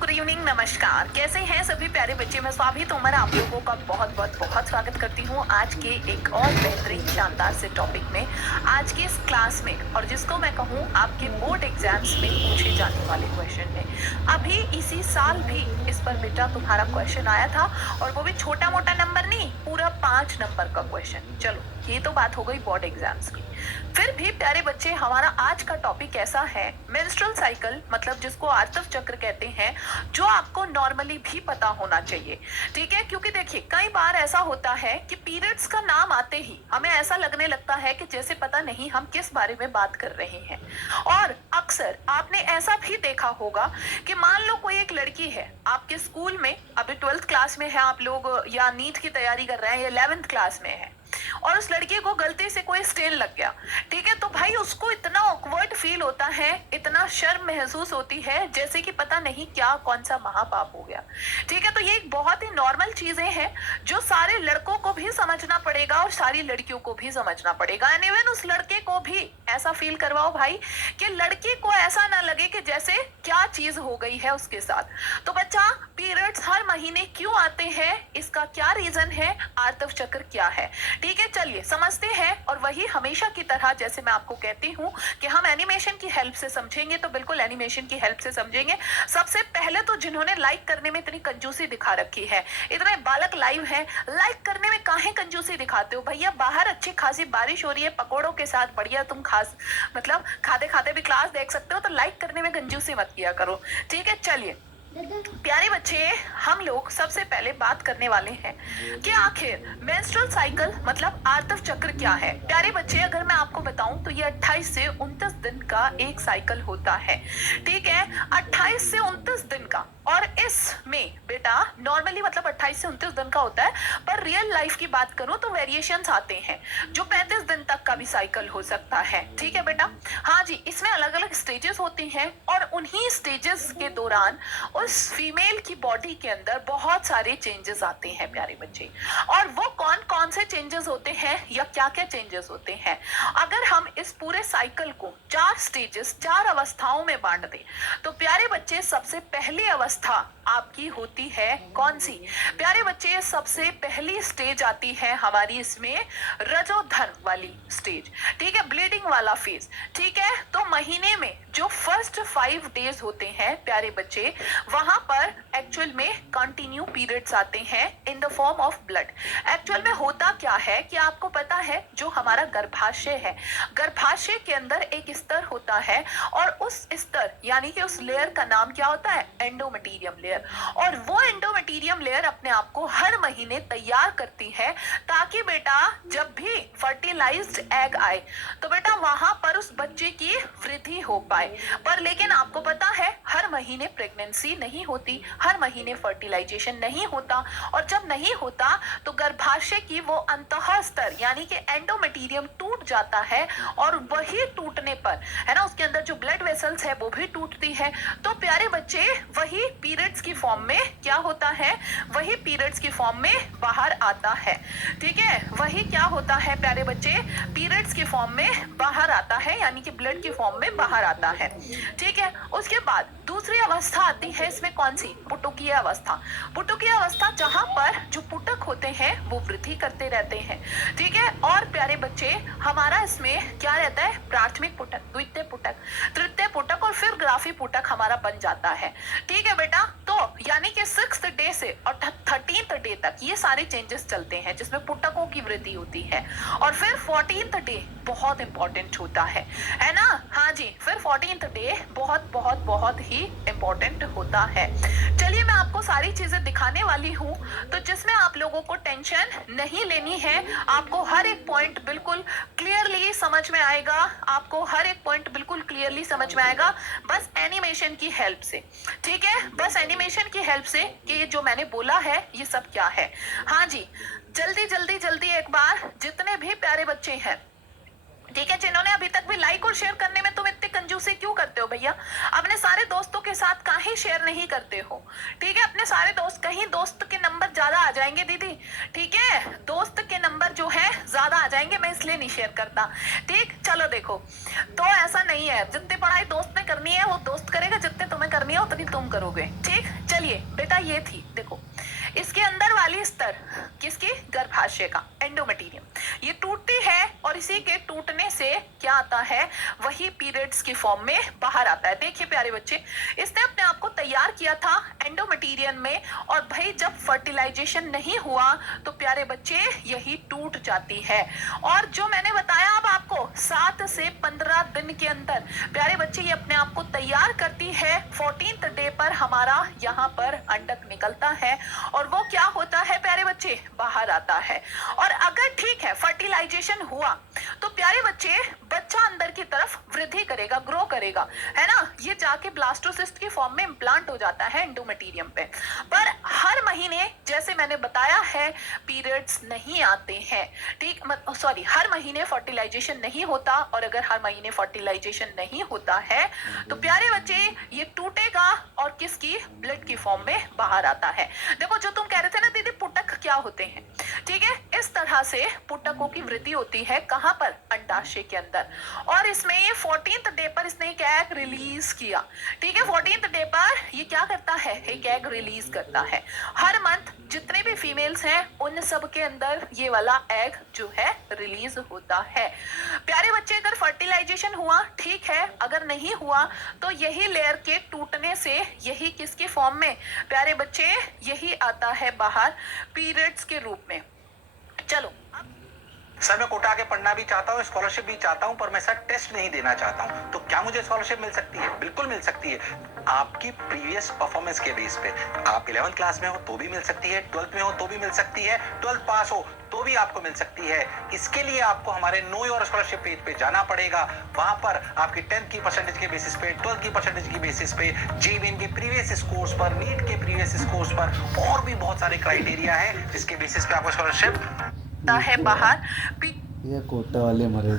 Good evening, नमस्कार। कैसे हैं सभी प्यारे बच्चे? मैं स्वाति तोमर आप लोगों का बहुत बहुत बहुत स्वागत करती हूँ आज के एक और बेहतरीन शानदार से टॉपिक में, आज के इस क्लास में, और जिसको मैं कहूँ आपके बोर्ड एग्जाम्स में पूछे जाने वाले क्वेश्चन में। अभी इसी साल भी इस पर बेटा तुम्हारा क्वेश्चन आया था, और वो भी छोटा मोटा नंबर नहीं, पूरा 5 नंबर का क्वेश्चन। चलो, ये तो बात हो गई बोर्ड एग्जाम्स की। फिर भी प्यारे बच्चे, हमारा आज का टॉपिक ऐसा है, मेंस्ट्रुअल साइकिल, मतलब जिसको आर्तव चक्र कहते हैं, जो आपको नॉर्मली भी पता होना चाहिए। ठीक है, क्योंकि देखिए कई बार ऐसा होता है कि पीरियड्स का नाम आते ही हमें ऐसा लगने लगता है कि जैसे पता नहीं हम किस बारे में बात कर रहे हैं। और अक्सर आपने ऐसा भी देखा होगा कि मान लो कोई एक लड़की है आपके स्कूल में, अभी 12th क्लास में है आप लोग, या नीट की तैयारी कर रहे हैं, या 11th क्लास में है, और उस लड़की को गलती से कोई स्टेन लग गया। ठीक है, तो भाई उसको इतना ऑकवर्ड फील होता है, इतना शर्म महसूस होती है, जैसे कि पता नहीं क्या कौन सा महापाप हो गया। ठीक है, तो ये एक बहुत ही नॉर्मल चीजें हैं जो सारे लड़कों को भी समझना पड़ेगा और सारी लड़कियों को भी समझना पड़ेगा। एंड इवन उस लड़के को भी ऐसा फील करवाओ भाई कि लड़की को ऐसा ना लगे कि जैसे क्या चीज हो गई है उसके साथ। तो बच्चा, पीरियड्स हर महीने क्यों आते हैं, इसका क्या रीजन है, आर्तव चक्र क्या है? ठीक है, चलिए समझते हैं। और वही हमेशा की तरह जैसे मैं आपको कहती हूँ कि हम एनिमेशन की हेल्प से समझेंगे, तो बिल्कुल एनिमेशन की हेल्प से समझेंगे। सबसे पहले तो जिन्होंने लाइक करने में इतनी कंजूसी दिखा रखी है, इतने बालक लाइव हैं, लाइक करने में काहे कंजूसी दिखाते हो भैया? बाहर अच्छी खासी बारिश हो रही है, पकोड़ों के साथ बढ़िया तुम खास मतलब खाते खाते भी क्लास देख सकते हो, तो लाइक करने में कंजूसी मत किया करो। ठीक है, चलिए प्यारे बच्चे, हम लोग सबसे पहले बात करने वाले हैं कि आखिर मेंस्ट्रुअल साइकिल मतलब आर्तव चक्र क्या है। प्यारे बच्चे, अगर मैं आपको बताऊं तो ये 28 से 29 दिन का एक साइकिल होता है। ठीक है, 28 से 29 दिन का। और इसमें बेटा नॉर्मली मतलब 28 से 29 दिन का होता है, पर रियल लाइफ की बात करूं तो वेरिएशंस आते हैं जो 35 दिन तक का भी साइकिल हो सकता है। ठीक है बेटा, हाँ जी, इसमें अलग अलग स्टेजेस होती हैं, और उन्हीं स्टेजेस के दौरान उस फीमेल की बॉडी के अंदर बहुत सारे चेंजेस आते हैं प्यारे बच्चे। और वो कौन कौन से चेंजेस होते हैं या क्या क्या चेंजेस होते हैं, अगर हम इस पूरे साइकिल को 4 स्टेजेस, 4 अवस्थाओं में बांट दें, तो प्यारे बच्चे सबसे पहली अवस्था आपकी होती है कौन सी? प्यारे बच्चे, सबसे पहली स्टेज आती है हमारी इसमें रजोधन वाली स्टेज। ठीक है, ब्लीडिंग वाला फेज। ठीक है, तो महीने में जो फर्स्ट 5 डेज होते हैं प्यारे बच्चे, वहां पर एक्चुअल में कंटिन्यू पीरियड्स आते हैं in the form of blood. Actual में होता क्या है कि आपको पता है, जो हमारा गर्भाशय है, गर्भाशय के अंदर एक स्तर होता है, और उस स्तर यानी कि उस लेयर का नाम क्या होता है? एंडोमेटीरियम लेयर। और वो एंडोमेटीरियम लेयर अपने आप को हर महीने तैयार करती है, ताकि बेटा जब भी फर्टिलाइज्ड एग आए तो बेटा वहां पर उस बच्चे की वृद्धि हो पाए। पर लेकिन आपको पता है, हर महीने प्रेगनेंसी नहीं होती, हर महीने फर्टिलाइजेशन नहीं होता, और जब नहीं होता तो गर्भाशय की वो अंतः स्तर यानी कि एंडोमेटीरियम टूट जाता है, और वही टूटने पर है ना, उसके अंदर जो ब्लड वेसल्स है वो भी टूटती है। तो प्यारे बच्चे, वही पीरियड्स की फॉर्म में क्या होता है? वही पीरियड्स की फॉर्म में बाहर आता है। ठीक है, वही क्या होता है प्यारे बच्चे? पीरियड्स की फॉर्म में बाहर आता है, यानी कि ब्लड की फॉर्म में बाहर आता है। ठीक है, उसके बाद दूसरी अवस्था आती है इसमें कौन सी? पुटुकीय अवस्था। पुटुकीय अवस्था, जहां पर जो पुटक होते हैं वो वृद्धि करते रहते हैं। ठीक है, और प्यारे बच्चे, हमारा इसमें क्या रहता है? प्राथमिक पुटक, द्वितीय पुटक, तृतीय पुटक, और फिर ग्राफी पुटक हमारा बन जाता है। ठीक है बेटा, तो यानी कि 6th डे से और 13th डे तक ये सारे चेंजेस चलते हैं जिसमें पुटकों की वृद्धि होती है। और फिर 14th डे बहुत इंपॉर्टेंट होता है ना? हाँ जी, फिर 14th डे बहुत बहुत बहुत ही इंपॉर्टेंट होता है। चलिए, मैं आपको सारी चीजें दिखाने वाली हूँ, तो जिसमें आप लोगों को टेंशन नहीं लेनी है। आपको हर एक पॉइंट बिल्कुल क्लियरली समझ में आएगा, आपको हर एक पॉइंट बिल्कुल क्लियरली समझ में आएगा, बस एनिमेशन की हेल्प से। ठीक है, बस एनिमेशन की हेल्प से कि ये जो मैंने बोला है ये सब क्या है। हाँ जी, जल्दी जल्दी जल्दी एक बार जितने भी प्यारे बच्चे हैं ठीक है, जिन्होंने अभी तक भी लाइक और शेयर करने में तुम इतने कंजूसी क्यों करते हो भैया? अपने सारे दोस्तों के साथ काहे शेयर नहीं करते हो? ठीक है, अपने सारे दोस्त, कहीं दोस्त के नंबर ज्यादा आ जाएंगे दीदी, ठीक है, दोस्त के नंबर जो है ज्यादा आ जाएंगे, मैं इसलिए नहीं शेयर करता। ठीक, चलो देखो, तो ऐसा नहीं है, जितनी पढ़ाई दोस्त ने करनी है वो दोस्त करेगा, जितने तुम्हें करनी है उतनी तुम करोगे। ठीक, चलिए बेटा, ये थी देखो इसके अंदर वाली स्तर किसकी? गर्भाशय का एंडोमेटीरियम, ये टूटती है और इसी के टूटने से क्या आता है? वही पीरियड्स की फॉर्म में बाहर आता है। देखिए प्यारे बच्चे, इसने अपने आप को तैयार किया था एंडोमेटीरियम में, और भाई जब फर्टिलाइजेशन नहीं हुआ तो प्यारे बच्चे यही टूट जाती है। और जो मैंने बताया अब आपको 7 से 15 दिन के अंदर प्यारे बच्चे ये अपने आप को तैयार करती है। 14th डे पर हमारा यहाँ पर अंडक निकलता है और वो क्या होता है प्यारे बच्चे? बाहर आता है। और अगर ठीक है फर्टिलाइजेशन हुआ तो प्यारे बच्चे बच्चा अंदर की तरफ वृद्धि करेगा, ग्रो करेगा, है ना, ये जाके ब्लास्टोसिस्ट की फॉर्म में इम्प्लांट हो जाता है एंडोमेटीरियम पे। पर हर महीने जैसे मैंने बताया है पीरियड्स नहीं आते हैं, ठीक, सॉरी, हर महीने फर्टिलाइजेशन नहीं होता, और अगर हर महीने फर्टिलाइजेशन नहीं होता है तो प्यारे बच्चे ये टूटेगा और किसकी? ब्लड की फॉर्म में बाहर आता है। देखो जो तुम कह रहे थे ना दीदी पुटक क्या होते हैं, ठीक है, इस तरह से पुटकों की वृद्धि होती है। कहां पर? अंडाशय के अंदर। और इसमें ये 14th डे पर इसने एक एग रिलीज किया, ठीक है, 14th डे पर ये क्या करता है? एक एग रिलीज करता है। हर मंथ जितने भी फीमेल्स हैं उन सब के अंदर ये वाला एग जो है रिलीज होता है। प्यारे बच्चे अगर फर्टिलाइजेशन हुआ ठीक है, अगर नहीं हुआ तो यही लेयर के टूटने से यही किसकी फॉर्म में? प्यारे बच्चे यही आता है बाहर पीरियड्स के रूप में। चलो सर मैं कोटा आके पढ़ना भी चाहता हूँ, स्कॉलरशिप भी चाहता हूँ, पर मैं सर टेस्ट नहीं देना चाहता हूँ, तो क्या मुझे स्कॉलरशिप मिल सकती है? बिल्कुल मिल सकती है, आपकी प्रीवियस परफॉर्मेंस के बेस पे। आप 11th क्लास में हो तो भी मिल सकती है, 12th में हो तो भी मिल सकती है, 12th पास हो तो भी आपको मिल सकती है। इसके लिए आपको हमारे नो योर स्कॉलरशिप पेज पे जाना पड़ेगा। वहां पर आपकी 10th की परसेंटेज के बेसिस पे, 12th की परसेंटेज की बेसिस पे, जेईई के प्रीवियस स्कोर्स पर, नीट के प्रीवियस स्कोर्स पर और भी बहुत सारे क्राइटेरिया है जिसके बेसिस पे आपको स्कॉलरशिप है बाहर। ये कोटा वाले मरेगा।